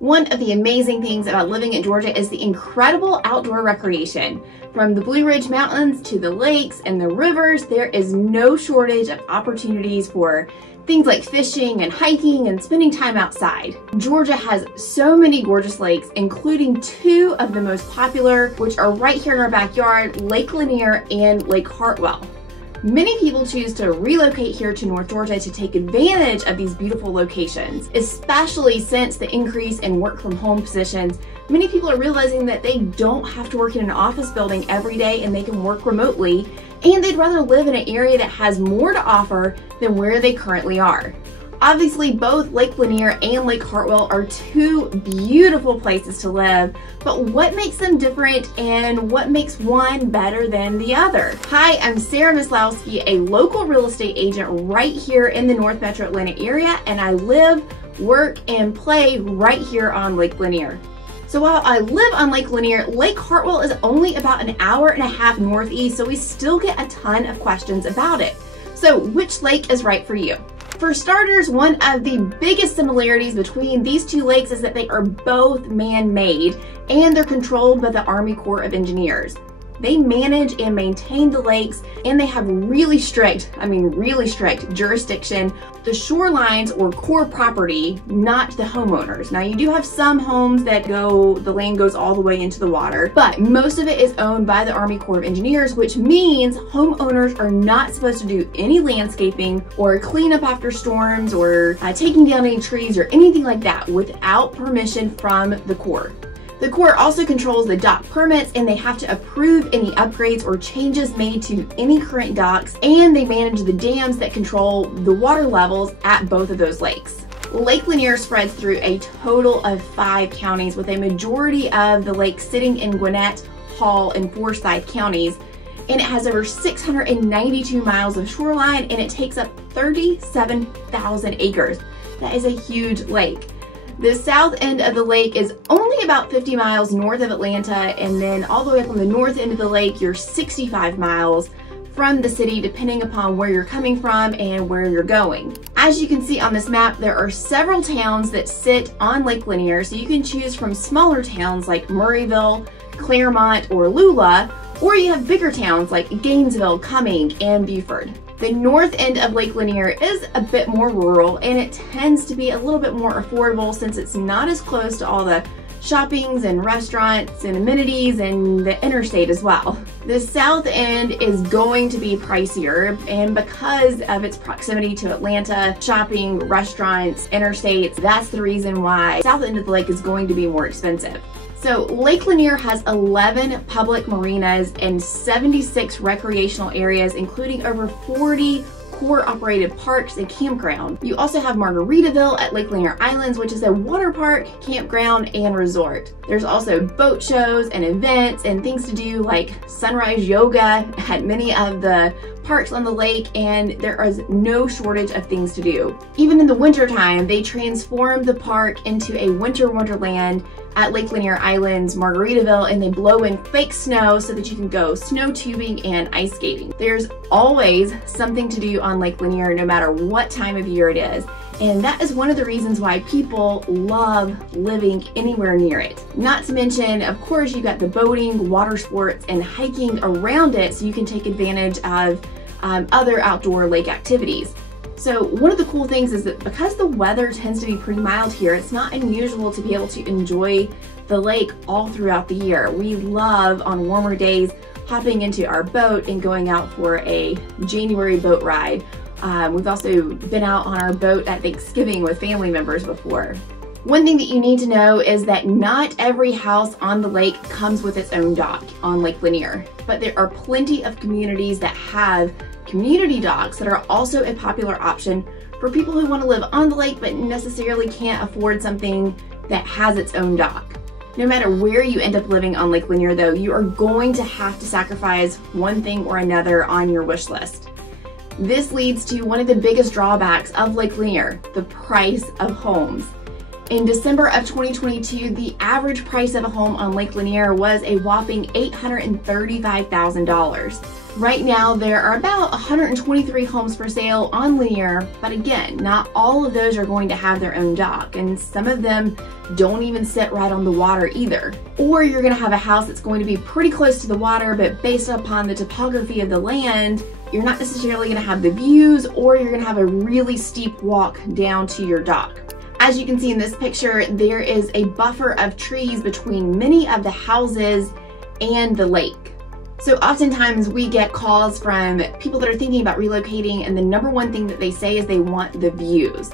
One of the amazing things about living in Georgia is the incredible outdoor recreation. From the Blue Ridge Mountains to the lakes and the rivers, there is no shortage of opportunities for things like fishing and hiking and spending time outside. Georgia has so many gorgeous lakes, including two of the most popular, which are right here in our backyard, Lake Lanier and Lake Hartwell. Many people choose to relocate here to North Georgia to take advantage of these beautiful locations, especially since the increase in work from home positions. Many people are realizing that they don't have to work in an office building every day and they can work remotely, and they'd rather live in an area that has more to offer than where they currently are. Obviously, both Lake Lanier and Lake Hartwell are two beautiful places to live, but what makes them different and what makes one better than the other? Hi, I'm Sarah Maslowski, a local real estate agent right here in the North Metro Atlanta area, and I live, work, and play right here on Lake Lanier. So while I live on Lake Lanier, Lake Hartwell is only about an hour and a half northeast, so we still get a ton of questions about it. So which lake is right for you? For starters, one of the biggest similarities between these two lakes is that they are both man-made and they're controlled by the Army Corps of Engineers. They manage and maintain the lakes, and they have really strict jurisdiction. The shorelines or core property, not the homeowners. Now you do have some homes that the land goes all the way into the water, but most of it is owned by the Army Corps of Engineers, which means homeowners are not supposed to do any landscaping or clean up after storms or taking down any trees or anything like that without permission from the Corps. The Corps also controls the dock permits, and they have to approve any upgrades or changes made to any current docks, and they manage the dams that control the water levels at both of those lakes. Lake Lanier spreads through a total of 5 counties, with a majority of the lake sitting in Gwinnett, Hall, and Forsyth counties, and it has over 692 miles of shoreline, and it takes up 37,000 acres. That is a huge lake. The south end of the lake is only about 50 miles north of Atlanta, and then all the way up on the north end of the lake, you're 65 miles from the city, depending upon where you're coming from and where you're going. As you can see on this map, there are several towns that sit on Lake Lanier, so you can choose from smaller towns like Murrayville, Claremont, or Lula, or you have bigger towns like Gainesville, Cumming, and Beaufort. The north end of Lake Lanier is a bit more rural, and it tends to be a little bit more affordable since it's not as close to all the shoppings and restaurants and amenities and the interstate as well. The south end is going to be pricier, and because of its proximity to Atlanta, shopping, restaurants, interstates, that's the reason why the south end of the lake is going to be more expensive. So Lake Lanier has 11 public marinas and 76 recreational areas, including over 40 Corps-operated parks and campground. You also have Margaritaville at Lake Lanier Islands, which is a water park, campground, and resort. There's also boat shows and events and things to do like sunrise yoga at many of the parks on the lake, and there is no shortage of things to do. Even in the winter time, they transform the park into a winter wonderland at Lake Lanier Islands, Margaritaville, and they blow in fake snow so that you can go snow tubing and ice skating. There's always something to do on Lake Lanier no matter what time of year it is. And that is one of the reasons why people love living anywhere near it. Not to mention, of course, you've got the boating, water sports, and hiking around it, so you can take advantage of other outdoor lake activities. So one of the cool things is that because the weather tends to be pretty mild here, it's not unusual to be able to enjoy the lake all throughout the year. We love, on warmer days, hopping into our boat and going out for a January boat ride. We've also been out on our boat at Thanksgiving with family members before. One thing that you need to know is that not every house on the lake comes with its own dock on Lake Lanier, but there are plenty of communities that have community docks that are also a popular option for people who want to live on the lake but necessarily can't afford something that has its own dock. No matter where you end up living on Lake Lanier though, you are going to have to sacrifice one thing or another on your wish list. This leads to one of the biggest drawbacks of Lake Lanier, the price of homes. In December of 2022, the average price of a home on Lake Lanier was a whopping $835,000. Right now, there are about 123 homes for sale on Lanier, but again, not all of those are going to have their own dock, and some of them don't even sit right on the water either. Or you're gonna have a house that's going to be pretty close to the water, but based upon the topography of the land, you're not necessarily gonna have the views, or you're gonna have a really steep walk down to your dock. As you can see in this picture, there is a buffer of trees between many of the houses and the lake. So oftentimes we get calls from people that are thinking about relocating, and the number one thing that they say is they want the views.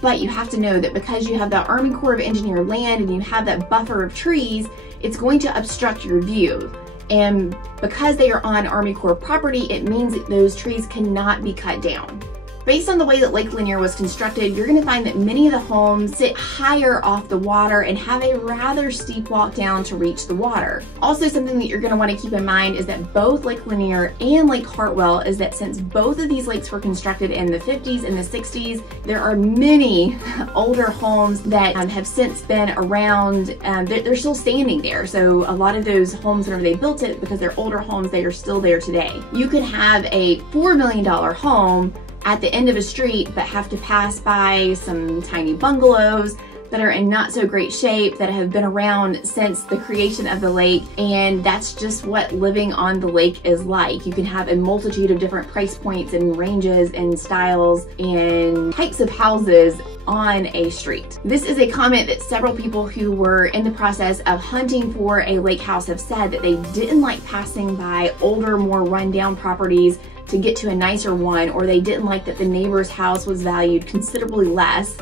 But you have to know that because you have the Army Corps of Engineer land and you have that buffer of trees, it's going to obstruct your view. And because they are on Army Corps property, it means that those trees cannot be cut down. Based on the way that Lake Lanier was constructed, you're gonna find that many of the homes sit higher off the water and have a rather steep walk down to reach the water. Also, something that you're gonna wanna keep in mind is that both Lake Lanier and Lake Hartwell is that since both of these lakes were constructed in the 50s and the 60s, there are many older homes that have since been around. They're still standing there. So a lot of those homes, whenever they built it, because they're older homes, they are still there today. You could have a $4 million home at the end of a street, but have to pass by some tiny bungalows that are in not so great shape, that have been around since the creation of the lake. And that's just what living on the lake is like. You can have a multitude of different price points and ranges and styles and types of houses on a street. This is a comment that several people who were in the process of hunting for a lake house have said, that they didn't like passing by older, more rundown properties to get to a nicer one, or they didn't like that the neighbor's house was valued considerably less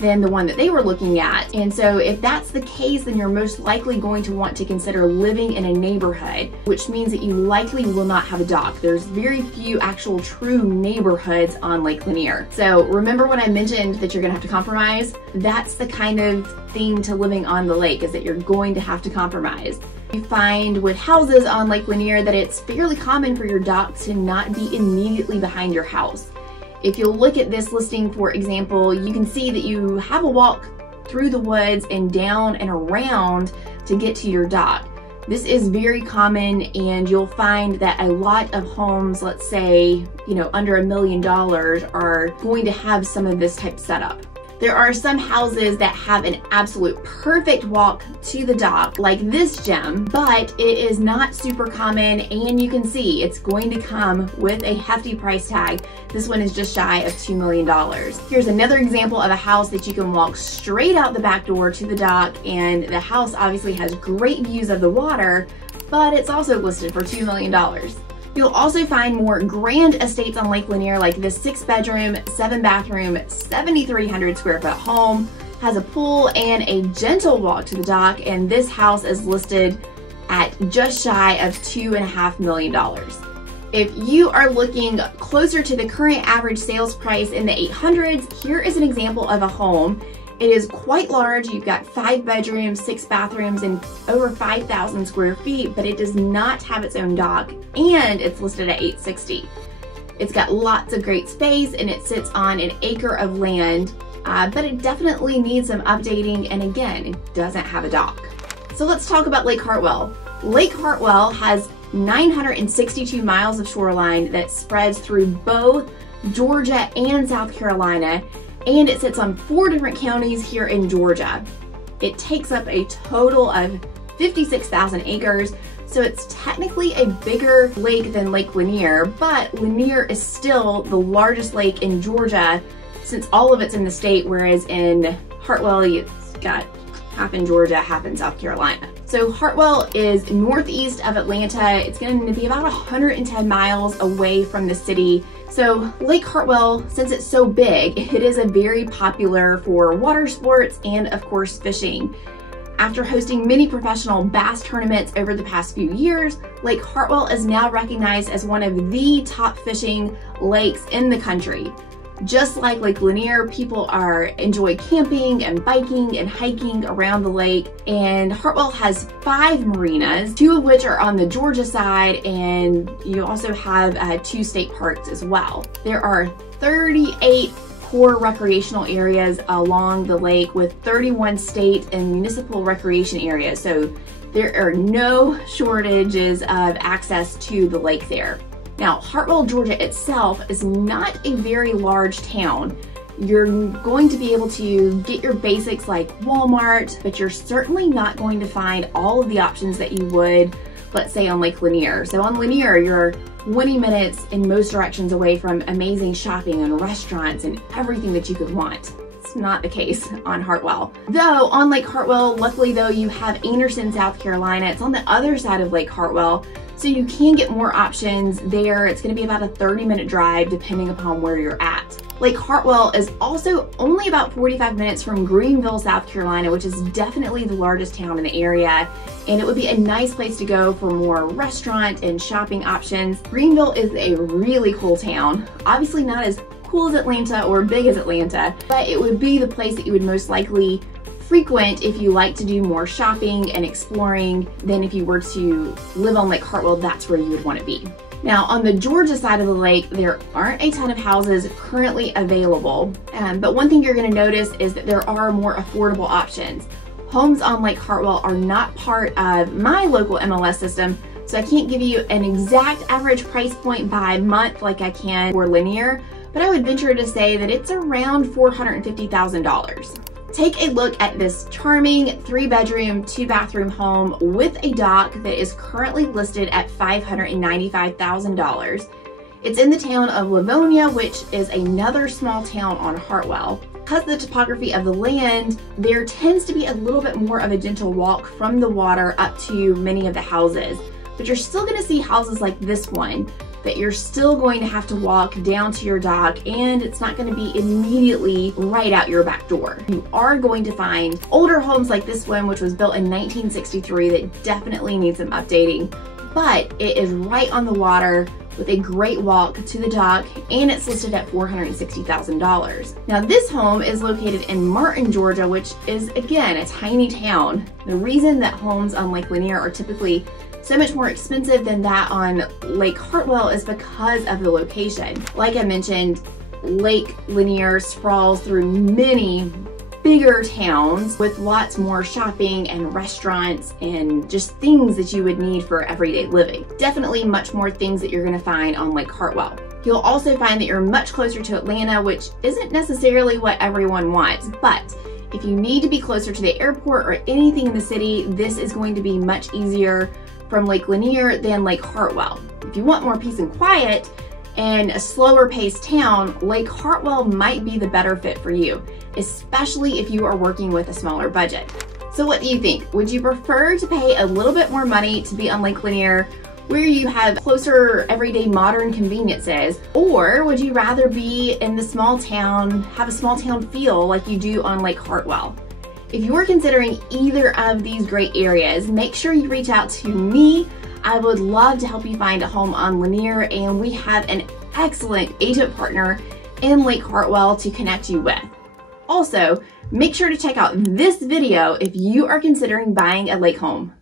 than the one that they were looking at. And so if that's the case, then you're most likely going to want to consider living in a neighborhood, which means that you likely will not have a dock. There's very few actual true neighborhoods on Lake Lanier. So remember when I mentioned that you're gonna have to compromise? That's the kind of thing to living on the lake, is that you're going to have to compromise. You find with houses on Lake Lanier that it's fairly common for your dock to not be immediately behind your house. If you'll look at this listing, for example, you can see that you have a walk through the woods and down and around to get to your dock. This is very common, and you'll find that a lot of homes, let's say, under $1 million, are going to have some of this type setup. There are some houses that have an absolute perfect walk to the dock, like this gem, but it is not super common, and you can see it's going to come with a hefty price tag. This one is just shy of $2 million. Here's another example of a house that you can walk straight out the back door to the dock, and the house obviously has great views of the water, but it's also listed for $2 million. You'll also find more grand estates on Lake Lanier, like this 6-bedroom, 7-bathroom, 7,300 square foot home, has a pool and a gentle walk to the dock, and this house is listed at just shy of $2.5 million. If you are looking closer to the current average sales price in the 800s, here is an example of a home. It is quite large. You've got 5 bedrooms, 6 bathrooms, and over 5,000 square feet, but it does not have its own dock, and it's listed at $860. It's got lots of great space, and it sits on an acre of land, but it definitely needs some updating, and again, it doesn't have a dock. So let's talk about Lake Hartwell. Lake Hartwell has 962 miles of shoreline that spreads through both Georgia and South Carolina, and it sits on 4 different counties here in Georgia. It takes up a total of 56,000 acres, so it's technically a bigger lake than Lake Lanier, but Lanier is still the largest lake in Georgia, since all of it's in the state, whereas in Hartwell, it's got half in Georgia, half in South Carolina. So Hartwell is northeast of Atlanta. It's going to be about 110 miles away from the city. So Lake Hartwell, since it's so big, it is a very popular for water sports and of course fishing. After hosting many professional bass tournaments over the past few years, Lake Hartwell is now recognized as one of the top fishing lakes in the country. Just like Lake Lanier, people enjoy camping and biking and hiking around the lake, and Hartwell has 5 marinas, 2 of which are on the Georgia side, and you also have 2 state parks as well. There are 38 core recreational areas along the lake with 31 state and municipal recreation areas. So there are no shortages of access to the lake there. Now, Hartwell, Georgia itself is not a very large town. You're going to be able to get your basics like Walmart, but you're certainly not going to find all of the options that you would, let's say, on Lake Lanier. So on Lanier, you're 20 minutes in most directions away from amazing shopping and restaurants and everything that you could want. It's not the case on Hartwell. Though on Lake Hartwell, luckily though, you have Anderson, South Carolina. It's on the other side of Lake Hartwell, so you can get more options there. It's gonna be about a 30-minute drive depending upon where you're at. Lake Hartwell is also only about 45 minutes from Greenville, South Carolina, which is definitely the largest town in the area. And it would be a nice place to go for more restaurant and shopping options. Greenville is a really cool town. Obviously not as cool as Atlanta or big as Atlanta, but it would be the place that you would most likely frequent if you like to do more shopping and exploring. Then if you were to live on Lake Hartwell, that's where you would want to be. Now, on the Georgia side of the lake, there aren't a ton of houses currently available, but one thing you're going to notice is that there are more affordable options. Homes on Lake Hartwell are not part of my local MLS system, so I can't give you an exact average price point by month like I can for Lanier, but I would venture to say that it's around $450,000. Take a look at this charming 3-bedroom, 2-bathroom home with a dock that is currently listed at $595,000. It's in the town of Livonia, which is another small town on Hartwell. Because of the topography of the land, there tends to be a little bit more of a gentle walk from the water up to many of the houses. But you're still going to see houses like this one that you're still going to have to walk down to your dock, and it's not going to be immediately right out your back door. You are going to find older homes like this one, which was built in 1963, that definitely needs some updating, but it is right on the water with a great walk to the dock, and it's listed at $460,000. Now this home is located in Martin, Georgia, which is again a tiny town. The reason that homes on Lake Lanier are typically so much more expensive than that on Lake Hartwell is because of the location. Like I mentioned, Lake Lanier sprawls through many bigger towns with lots more shopping and restaurants and just things that you would need for everyday living. Definitely much more things that you're gonna find on Lake Hartwell. You'll also find that you're much closer to Atlanta, which isn't necessarily what everyone wants, but if you need to be closer to the airport or anything in the city, this is going to be much easier from Lake Lanier than Lake Hartwell. If you want more peace and quiet and a slower paced town, Lake Hartwell might be the better fit for you, especially if you are working with a smaller budget. So what do you think? Would you prefer to pay a little bit more money to be on Lake Lanier where you have closer everyday modern conveniences, or would you rather be in the small town, have a small town feel like you do on Lake Hartwell? If you're considering either of these great areas, make sure you reach out to me. I would love to help you find a home on Lanier, and we have an excellent agent partner in Lake Hartwell to connect you with. Also, make sure to check out this video if you are considering buying a lake home.